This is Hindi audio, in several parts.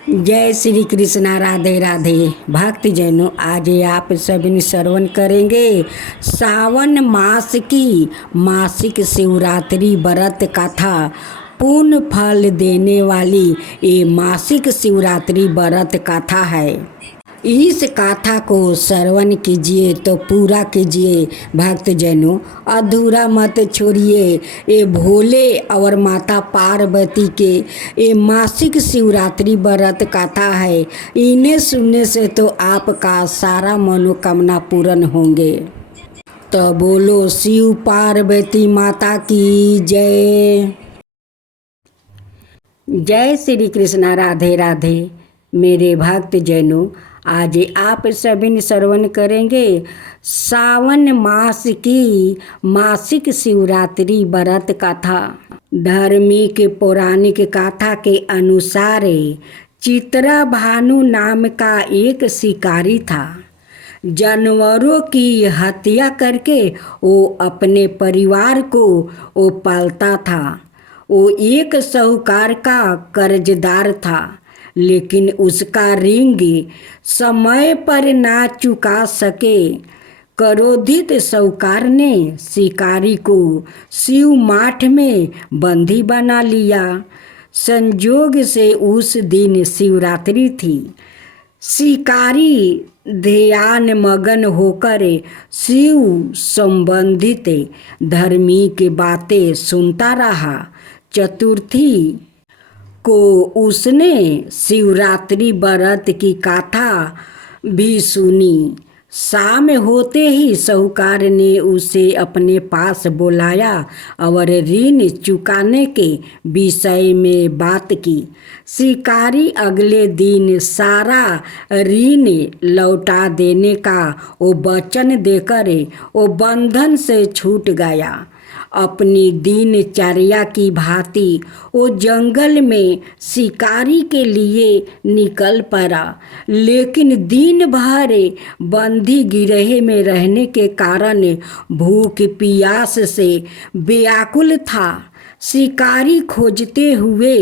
जय श्री कृष्णा। राधे राधे। भक्ति जैनों, आज आप सभी श्रवण करेंगे सावन मास की मासिक शिवरात्रि व्रत कथा। पूर्ण फल देने वाली ये मासिक शिवरात्रि व्रत कथा है। इस कथा को श्रवण कीजिए तो पूरा कीजिए भक्तजनों, अधूरा मत छोड़िए। ये भोले और माता पार्वती के ये मासिक शिवरात्रि व्रत कथा है। इन्हें सुनने से तो आपका सारा मनोकामना पूर्ण होंगे। तो बोलो शिव पार्वती माता की जय। जय श्री कृष्णा। राधे राधे। मेरे भक्त जैनों, आज आप सभी श्रवण करेंगे सावन मास की मासिक शिवरात्रि व्रत कथा। धार्मिक पौराणिक कथा के अनुसार चित्रा भानु नाम का एक शिकारी था। जानवरों की हत्या करके वो अपने परिवार को वो पालता था। वो एक साहूकार का कर्जदार था, लेकिन उसका ऋण समय पर ना चुका सके। क्रोधित साहूकार ने शिकारी को शिव माठ में बंदी बना लिया। संजोग से उस दिन शिवरात्रि थी। शिकारी ध्यान मगन होकर शिव संबंधित धार्मिक बातें सुनता रहा। चतुर्थी को उसने शिवरात्रि व्रत की कथा भी सुनी। शाम होते ही साहूकार ने उसे अपने पास बुलाया और ऋण चुकाने के विषय में बात की। शिकारी अगले दिन सारा ऋण लौटा देने का वो वचन देकर वो बंधन से छूट गया। अपनी दिनचर्या की भांति वो जंगल में शिकारी के लिए निकल पड़ा, लेकिन दिन भर बंदी गिरहे में रहने के कारण भूख प्यास से व्याकुल था। शिकारी खोजते हुए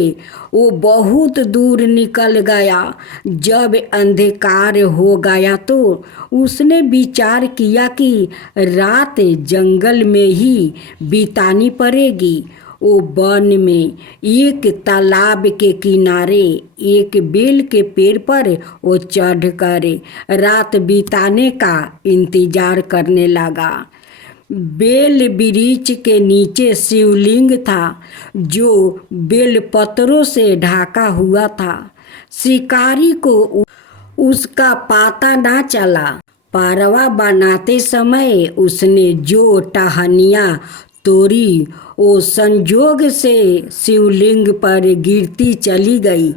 वो बहुत दूर निकल गया। जब अंधकार हो गया तो उसने विचार किया कि रात जंगल में ही बितानी पड़ेगी। वो वन में एक तालाब के किनारे एक बेल के पेड़ पर वो चढ़कर रात बिताने का इंतजार करने लगा। बेल वृक्ष के नीचे शिवलिंग था, जो बेल पत्रों से ढका हुआ था। शिकारी को उसका पता ना चला। पारवा बनाते समय उसने जो टहनियाँ तोड़ी वो संजोग से शिवलिंग पर गिरती चली गई।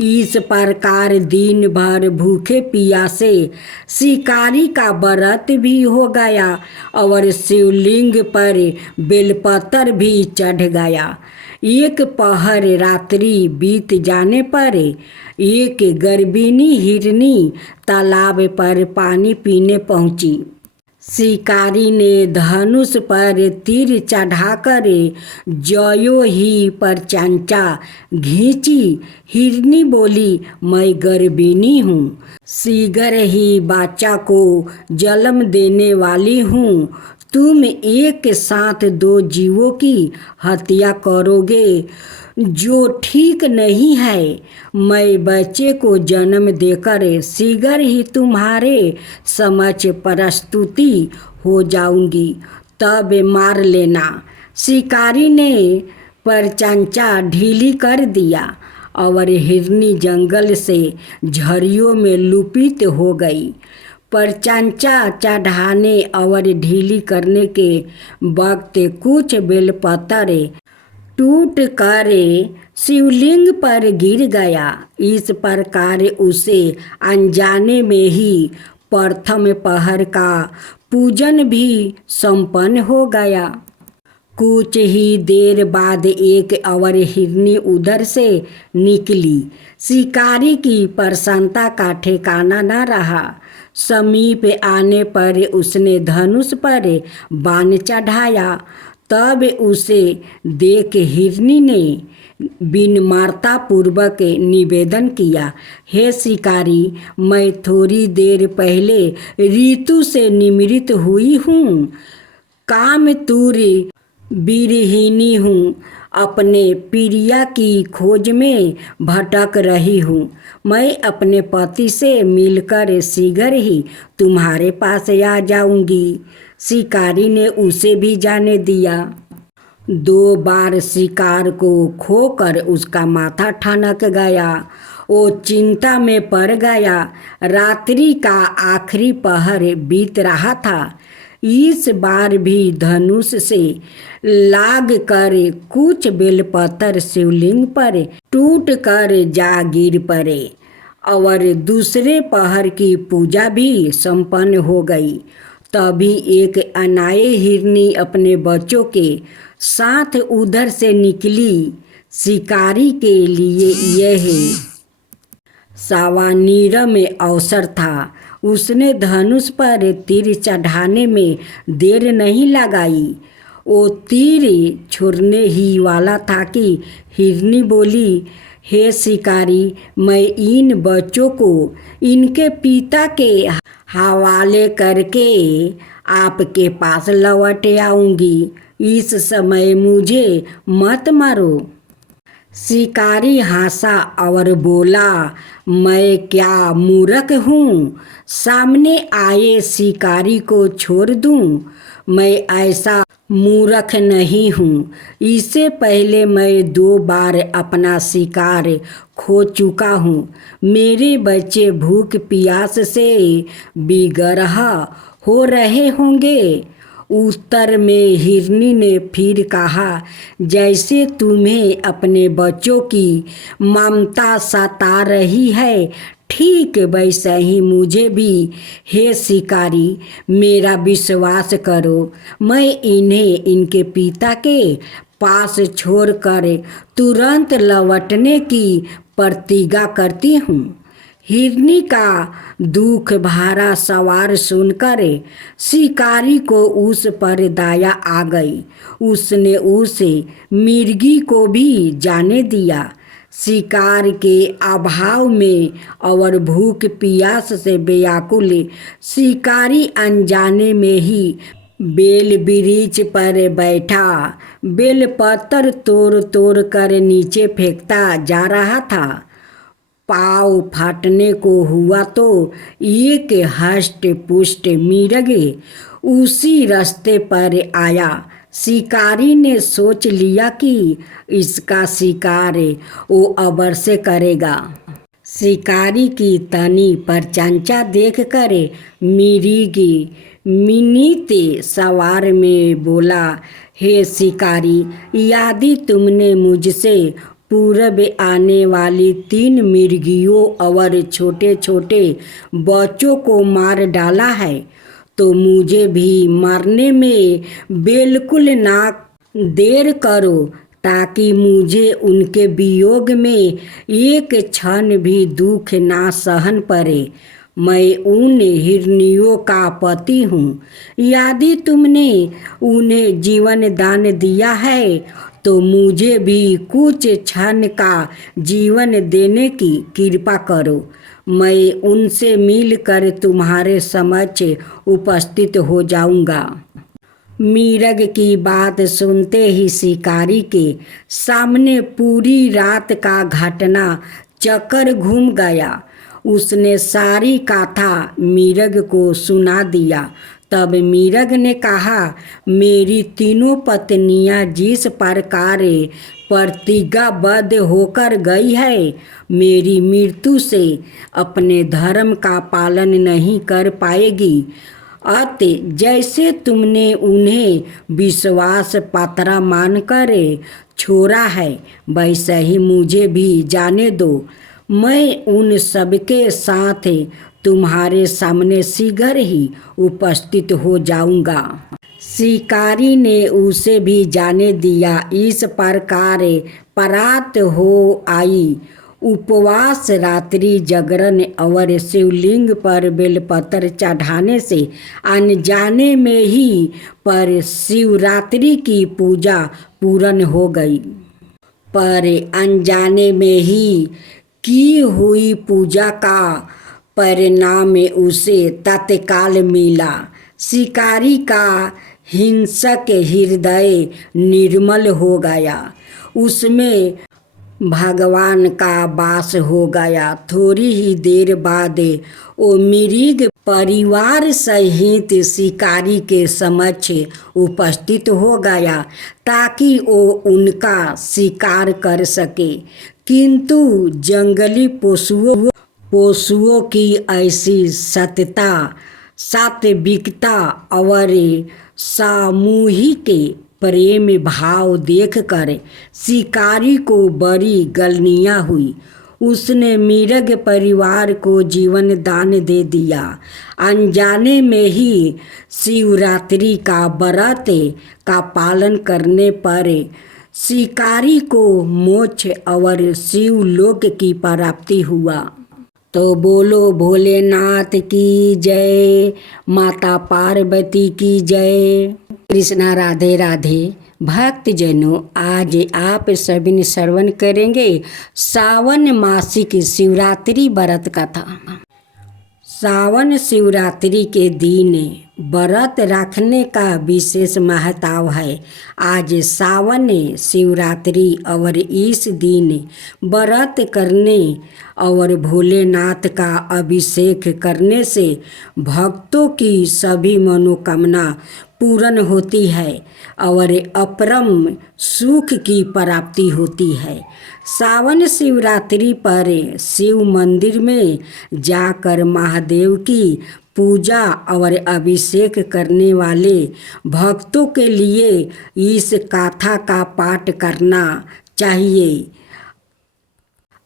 इस प्रकार दिन भर भूखे प्यासे शिकारी का व्रत भी हो गया और शिवलिंग पर बेलपत्र भी चढ़ गया। एक पहर रात्रि बीत जाने पर एक गर्भिणी हिरनी तालाब पर पानी पीने पहुंची। शिकारी ने धनुष पर तीर चढ़ाकर ज्यों ही परचंचा घींची। हिरनी बोली, मैं गर्भिणी हूँ, शीघ्र ही बच्चा को जन्म देने वाली हूँ। तुम एक साथ दो जीवों की हत्या करोगे, जो ठीक नहीं है। मैं बच्चे को जन्म देकर शीघ्र ही तुम्हारे समक्ष प्रस्तुति हो जाऊंगी, तब मार लेना। शिकारी ने परचंचा ढीली कर दिया और हिरनी जंगल से झड़ियों में लुपित हो गई। परचंचा चढ़ाने और ढीली करने के वक्त कुछ बेलपत्र टूट कर शिवलिंग पर गिर गया। इस प्रकार उसे अनजाने में ही प्रथम पहर का पूजन भी संपन्न हो गया। कुछ ही देर बाद एक और हिरनी उधर से निकली। शिकारी की प्रसन्नता का ठिकाना न रहा। समीप आने पर उसने धनुष पर बाण चढ़ाया। तब उसे देख हिरनी ने विनम्रता पूर्वक निवेदन किया, हे शिकारी, मैं थोड़ी देर पहले ऋतु से निमृत हुई हूँ, कामतुर विरहिणी हूँ, अपने प्रिया की खोज में भटक रही हूँ। मैं अपने पति से मिलकर शीघ्र ही तुम्हारे पास आ जाऊंगी। शिकारी ने उसे भी जाने दिया। 2 बार शिकार को खोकर उसका माथा ठनक गया। वो चिंता में पड़ गया। रात्रि का आखिरी पहर बीत रहा था। इस बार भी धनुष से लाग कर कुछ बेलपत्र शिवलिंग पर टूट कर जा गिर पड़े और दूसरे पहर की पूजा भी संपन्न हो गई। तभी एक अनाए हिरनी अपने बच्चों के साथ उधर से निकली। शिकारी के लिए यह सावनीर में अवसर था। उसने धनुष पर तीर चढ़ाने में देर नहीं लगाई। वो तीर छोड़ने ही वाला था कि हिरनी बोली, हे शिकारी, मैं इन बच्चों को इनके पिता के हवाले करके आपके पास लौट आऊंगी। इस समय मुझे मत मारो। शिकारी हंसा और बोला, मैं क्या मूर्ख हूँ, सामने आए शिकारी को छोड़ दूँ? मैं ऐसा मूर्ख नहीं हूँ। इससे पहले मैं 2 बार अपना शिकार खो चुका हूँ। मेरे बच्चे भूख प्यास से बेघर हो रहे होंगे। उत्तर में हिरनी ने फिर कहा, जैसे तुम्हें अपने बच्चों की ममता सता रही है, ठीक वैसा ही मुझे भी। हे शिकारी, मेरा विश्वास करो, मैं इन्हें इनके पिता के पास छोड़कर तुरंत लौटने की प्रतिज्ञा करती हूँ। हिरनी का दुख भरा सवाल सुनकर शिकारी को उस पर दया आ गई। उसने उसे मिर्गी को भी जाने दिया। शिकार के अभाव में और भूख प्यास से व्याकुल शिकारी अनजाने में ही बेल वृक्ष पर बैठा बेलपत्र तोड़ तोड़ कर नीचे फेंकता जा रहा था। पाँव फाटने को हुआ तो एक हष्ट पुष्ट मिर्ग उसी रास्ते पर आया। शिकारी ने सोच लिया कि इसका शिकार वो अवश्य करेगा। शिकारी की तनी पर चंचा देखकर मिर्ग मिनित सवार में बोला, हे शिकारी, यदि तुमने मुझसे पूरब आने वाली 3 मिर्गियों और छोटे छोटे बच्चों को मार डाला है तो मुझे भी मरने में बिल्कुल ना देर करो, ताकि मुझे उनके वियोग में एक क्षण भी दुख ना सहन पड़े। मैं उन हिरनियों का पति हूँ। यदि तुमने उन्हें जीवन दान दिया है तो मुझे भी कुछ क्षण का जीवन देने की कृपा करो। मैं उनसे मिलकर तुम्हारे समक्ष उपस्थित हो जाऊंगा। मिर्ग की बात सुनते ही शिकारी के सामने पूरी रात का घटना चक्कर घूम गया। उसने सारी कथा मिर्ग को सुना दिया। तब मिर्ग ने कहा, मेरी 3 पत्नियां जिस प्रकार प्रतिज्ञाबद्ध होकर गई है, मेरी मृत्यु से अपने धर्म का पालन नहीं कर पाएगी। अतः जैसे तुमने उन्हें विश्वास पात्र मानकर छोड़ा है, वैसे ही मुझे भी जाने दो। मैं उन सबके साथ तुम्हारे सामने शीघ्र ही उपस्थित हो जाऊंगा। शिकारी ने उसे भी जाने दिया। इस प्रकार परात हो आई। उपवास, रात्रि जागरण और शिवलिंग पर बेलपत्र चढ़ाने से अनजाने में ही पर शिवरात्रि की पूजा पूर्ण हो गई। पर अनजाने में ही की हुई पूजा का परिणाम उसे तत्काल मिला। शिकारी का हिंसक हृदय निर्मल हो गया, उसमें भगवान का वास हो गया। थोड़ी ही देर बाद वो मृग परिवार सहित शिकारी के समक्ष उपस्थित हो गया ताकि वो उनका शिकार कर सके, किंतु जंगली पशुओं की ऐसी सतता, सात्विकता और सामूहिक प्रेम भाव देखकर शिकारी को बड़ी गलनियाँ हुई। उसने मृग परिवार को जीवन दान दे दिया। अनजाने में ही शिवरात्रि का व्रत का पालन करने पर शिकारी को मोक्ष और शिवलोक की प्राप्ति हुआ। तो बोलो भोलेनाथ की जय, माता पार्वती की जय। कृष्णा राधे राधे। भक्तजनों, आज आप सभी ने श्रवण करेंगे सावन मासिक शिवरात्रि व्रत कथा। सावन शिवरात्रि के दिन व्रत रखने का विशेष महत्व है। आज सावन शिवरात्रि और इस दिन व्रत करने और भोलेनाथ का अभिषेक करने से भक्तों की सभी मनोकामना पूर्ण होती है और अपरम सुख की प्राप्ति होती है। सावन शिवरात्रि पर शिव मंदिर में जाकर महादेव की पूजा और अभिषेक करने वाले भक्तों के लिए इस गाथा का पाठ करना चाहिए।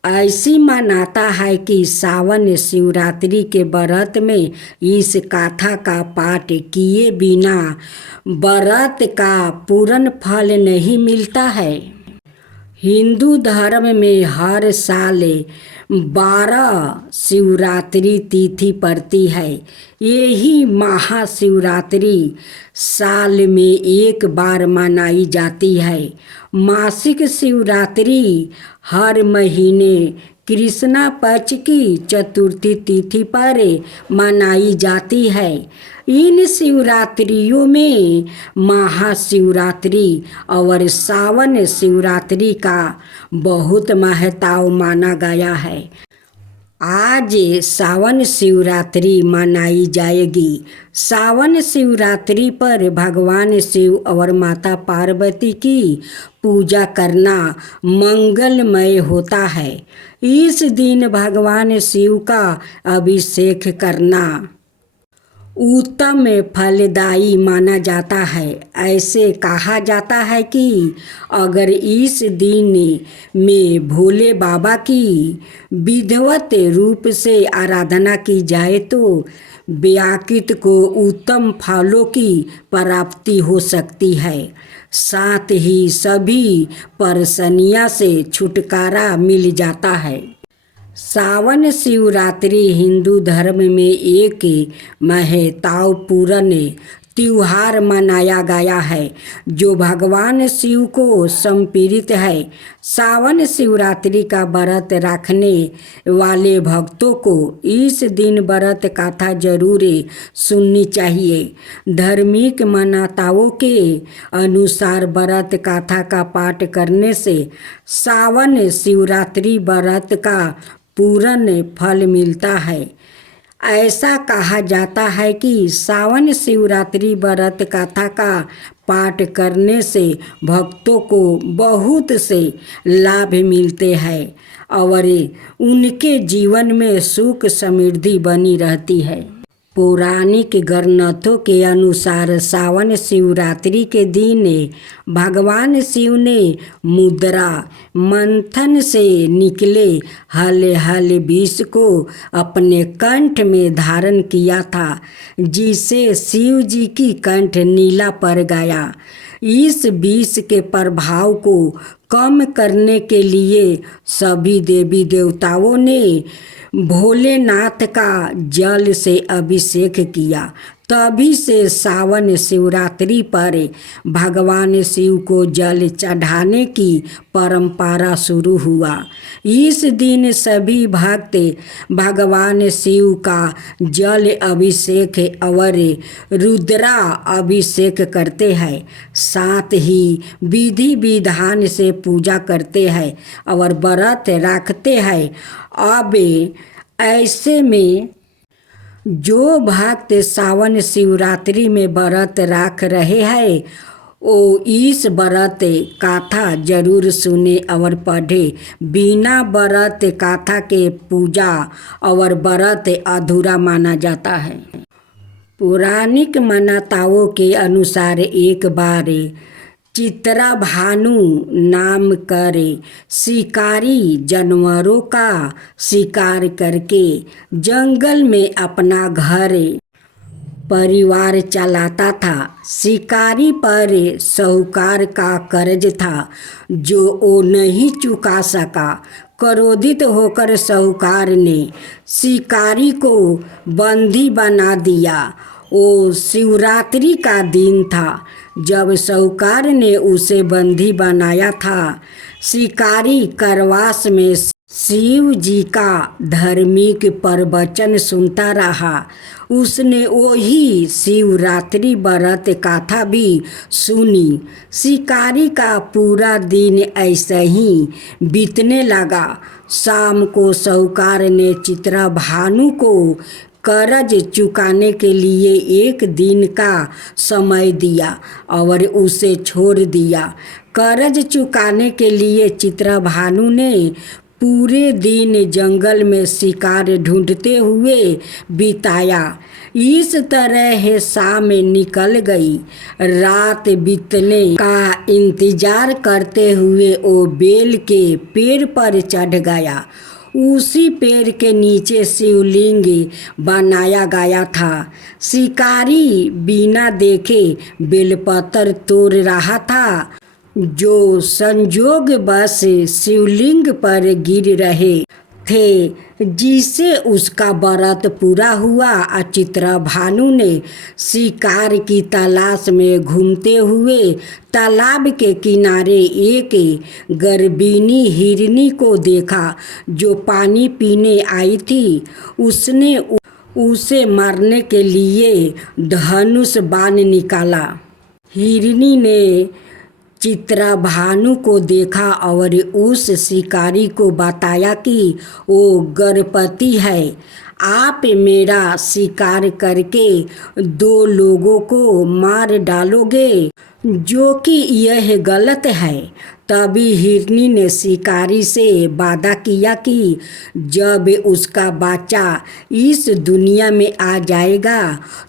ऐसी मान्यता है कि सावन शिवरात्रि के व्रत में इस गाथा का पाठ किए बिना व्रत का पूर्ण फल नहीं मिलता है। हिंदू धर्म में हर साल 12 शिवरात्रि तिथि पड़ती है। यही महाशिवरात्रि साल में एक बार मनाई जाती है। मासिक शिवरात्रि हर महीने कृष्णा पक्ष की चतुर्थी तिथि पर मनाई जाती है। इन शिवरात्रियों में महाशिवरात्रि और सावन शिवरात्रि का बहुत महत्व माना गया है। आज सावन शिवरात्रि मनाई जाएगी। सावन शिवरात्रि पर भगवान शिव और माता पार्वती की पूजा करना मंगलमय होता है। इस दिन भगवान शिव का अभिषेक करना उत्तम फलदायी माना जाता है। ऐसे कहा जाता है कि अगर इस दिन में भोले बाबा की विधिवत रूप से आराधना की जाए तो व्याकृत को उत्तम फलों की प्राप्ति हो सकती है, साथ ही सभी परेशानियों से छुटकारा मिल जाता है। सावन शिवरात्रि हिंदू धर्म में एक महत्वपूर्ण त्योहार मनाया गया है जो भगवान शिव को समर्पित है। सावन शिवरात्रि का व्रत रखने वाले भक्तों को इस दिन व्रत कथा जरूर सुननी चाहिए। धार्मिक मान्यताओं के अनुसार व्रत कथा का पाठ करने से सावन शिवरात्रि व्रत का पूर्ण फल मिलता है। ऐसा कहा जाता है कि सावन शिवरात्रि व्रत कथा का पाठ करने से भक्तों को बहुत से लाभ मिलते हैं और उनके जीवन में सुख समृद्धि बनी रहती है। पौराणिक ग्रंथों के अनुसार सावन शिवरात्रि के दिन भगवान शिव ने मुद्रा मंथन से निकले हल विष को अपने कंठ में धारण किया था, जिससे शिव जी की कंठ नीला पड़ गया। इस विष के प्रभाव को कम करने के लिए सभी देवी देवताओं ने भोलेनाथ का जल से अभिषेक किया। तभी से सावन शिवरात्रि पर भगवान शिव को जल चढ़ाने की परंपरा शुरू हुआ। इस दिन सभी भक्त भगवान शिव का जल अभिषेक और रुद्रा अभिषेक करते हैं, साथ ही विधि विधान से पूजा करते हैं और व्रत रखते हैं। अब ऐसे में जो भक्त सावन शिवरात्रि में व्रत रख रहे हैं वो इस व्रत कथा जरूर सुने और पढ़े। बिना व्रत कथा के पूजा और व्रत अधूरा माना जाता है। पौराणिक मान्यताओं के अनुसार एक बार चित्रा भानु नाम कर शिकारी जानवरों का शिकार करके जंगल में अपना घर परिवार चलाता था। शिकारी पर साहूकार का कर्ज था जो वो नहीं चुका सका। क्रोधित होकर साहूकार ने शिकारी को बंदी बना दिया। वो शिवरात्रि का दिन था जब साहूकार ने उसे बंदी बनाया था। शिकारी करवास में शिव जी का धार्मिक प्रवचन सुनता रहा। उसने वही शिवरात्रि व्रत कथा भी सुनी। शिकारी का पूरा दिन ऐसे ही बीतने लगा। शाम को साहूकार ने चित्रा भानु को कर्ज चुकाने के लिए एक दिन का समय दिया और उसे छोड़ दिया। कर्ज चुकाने के लिए चित्रा भानु ने पूरे दिन जंगल में शिकार ढूंढते हुए बिताया। इस तरह शाम निकल गई। रात बीतने का इंतजार करते हुए वो बेल के पेड़ पर चढ़ गया। उसी पेड़ के नीचे शिवलिंग बनाया गया था। शिकारी बिना देखे बेलपत्र तोड़ रहा था जो संजोग बस शिवलिंग पर गिर रहे थे, जिससे उसका व्रत पूरा हुआ। चित्रा भानु ने शिकार की तलाश में घूमते हुए तालाब के किनारे एक गर्भिणी हिरनी को देखा जो पानी पीने आई थी। उसने उसे मारने के लिए धनुष बाण निकाला। हिरनी ने चित्रा भानु को देखा और उस शिकारी को बताया कि वो गर्भवती है। आप मेरा शिकार करके 2 लोगों को मार डालोगे, जो कि यह गलत है। तभी हिरनी ने शिकारी से वादा किया कि जब उसका बच्चा इस दुनिया में आ जाएगा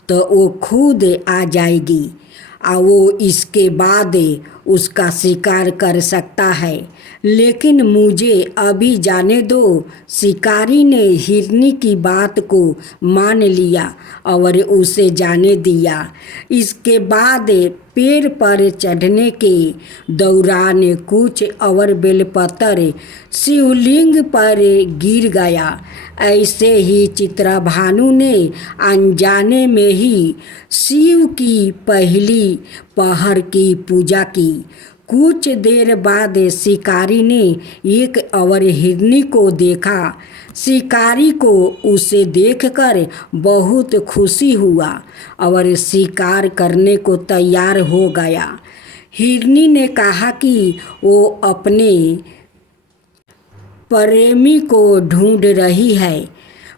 तो वो खुद आ जाएगी और वो इसके बाद उसका शिकार कर सकता है। लेकिन मुझे अभी जाने दो। शिकारी ने हिरनी की बात को मान लिया और उसे जाने दिया। इसके बाद पेड़ पर चढ़ने के दौरान कुछ और बेलपत्र शिवलिंग पर गिर गया। ऐसे ही चित्रा भानु ने अनजाने में ही शिव की पहली पहर की पूजा की। कुछ देर बाद शिकारी ने एक और हिरनी को देखा। शिकारी को उसे देखकर बहुत खुशी हुआ और शिकार करने को तैयार हो गया। हिरनी ने कहा कि वो अपने प्रेमी को ढूंढ रही है।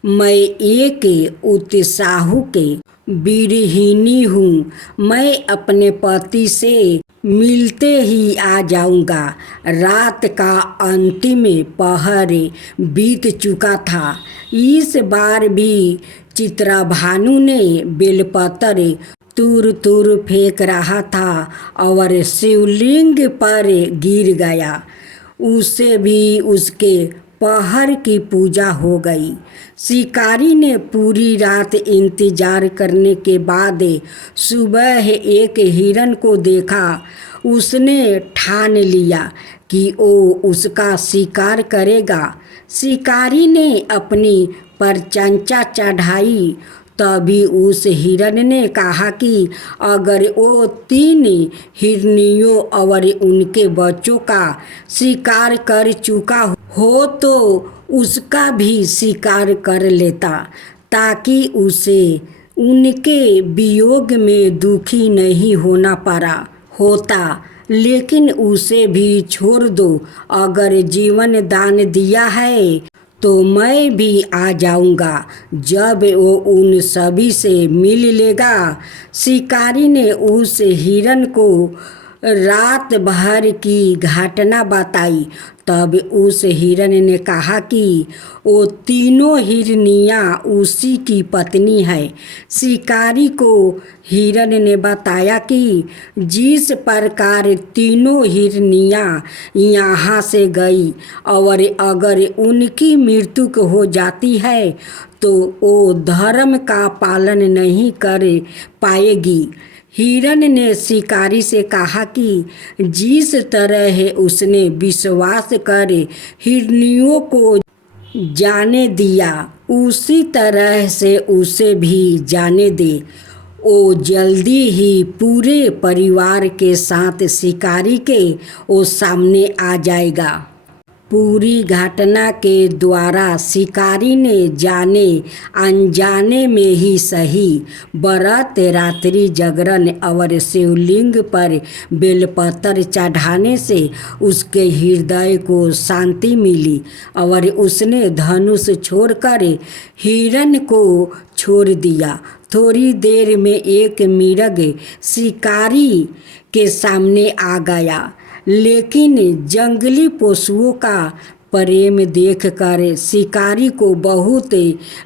मैं एक उत्साहु के वीरहिनी हूँ। मैं अपने पति से मिलते ही आ जाऊंगा। रात का अंतिम पहर बीत चुका था। इस बार भी चित्रा भानु ने बेलपत्र दूर दूर फेंक रहा था और शिवलिंग पर गिर गया। उसे भी उसके पहर की पूजा हो गई। शिकारी ने पूरी रात इंतजार करने के बाद सुबह एक हिरन को देखा। उसने ठान लिया कि वो उसका शिकार करेगा। शिकारी ने अपनी प्रशंसा चढ़ाई। तभी उस हिरन ने कहा कि अगर वो 3 हिरनियों और उनके बच्चों का शिकार कर चुका हो तो उसका भी शिकार कर लेता, ताकि उसे उनके वियोग में दुखी नहीं होना पड़ा होता। लेकिन उसे भी छोड़ दो। अगर जीवन दान दिया है तो मैं भी आ जाऊंगा जब वो उन सभी से मिल लेगा। शिकारी ने उस हिरन को रात भर की घटना बताई। तब उस हिरन ने कहा कि वो तीनों हिरनियाँ उसी की पत्नी है। शिकारी को हिरन ने बताया कि जिस प्रकार तीनों हिरनियाँ यहाँ से गई और अगर उनकी मृत्यु हो जाती है तो वो धर्म का पालन नहीं कर पाएगी। हिरन ने शिकारी से कहा कि जिस तरह उसने विश्वास कर हिरनियों को जाने दिया उसी तरह से उसे भी जाने दे। वो जल्दी ही पूरे परिवार के साथ शिकारी के वो सामने आ जाएगा। पूरी घटना के द्वारा शिकारी ने जाने अनजाने में ही सही व्रत, रात्रि जागरण और शिवलिंग पर बेलपत्र चढ़ाने से उसके हृदय को शांति मिली और उसने धनुष छोड़कर हिरन को छोड़ दिया। थोड़ी देर में एक मिर्ग शिकारी के सामने आ गया, लेकिन जंगली पशुओं का प्रेम देखकर शिकारी को बहुत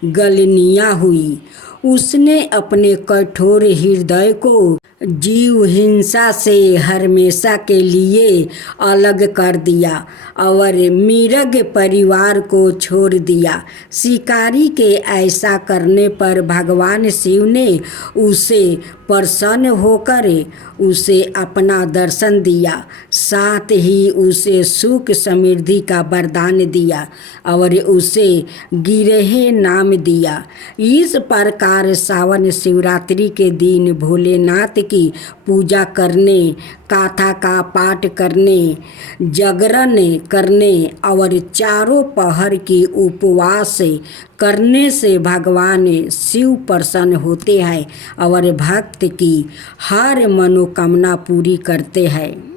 गलनिया हुई। उसने अपने कठोर हृदय को जीव हिंसा से हमेशा के लिए अलग कर दिया और मिर्ग परिवार को छोड़ दिया। शिकारी के ऐसा करने पर भगवान शिव ने उसे प्रसन्न होकर उसे अपना दर्शन दिया, साथ ही उसे सुख समृद्धि का वरदान दिया और उसे गिरहे नाम दिया। इस प्रकार सावन शिवरात्रि के दिन भोलेनाथ की पूजा करने, कथा का पाठ करने, जागरण करने और चारों पहर की उपवास करने से भगवान शिव प्रसन्न होते हैं और भक्त की हर मनोकामना पूरी करते हैं।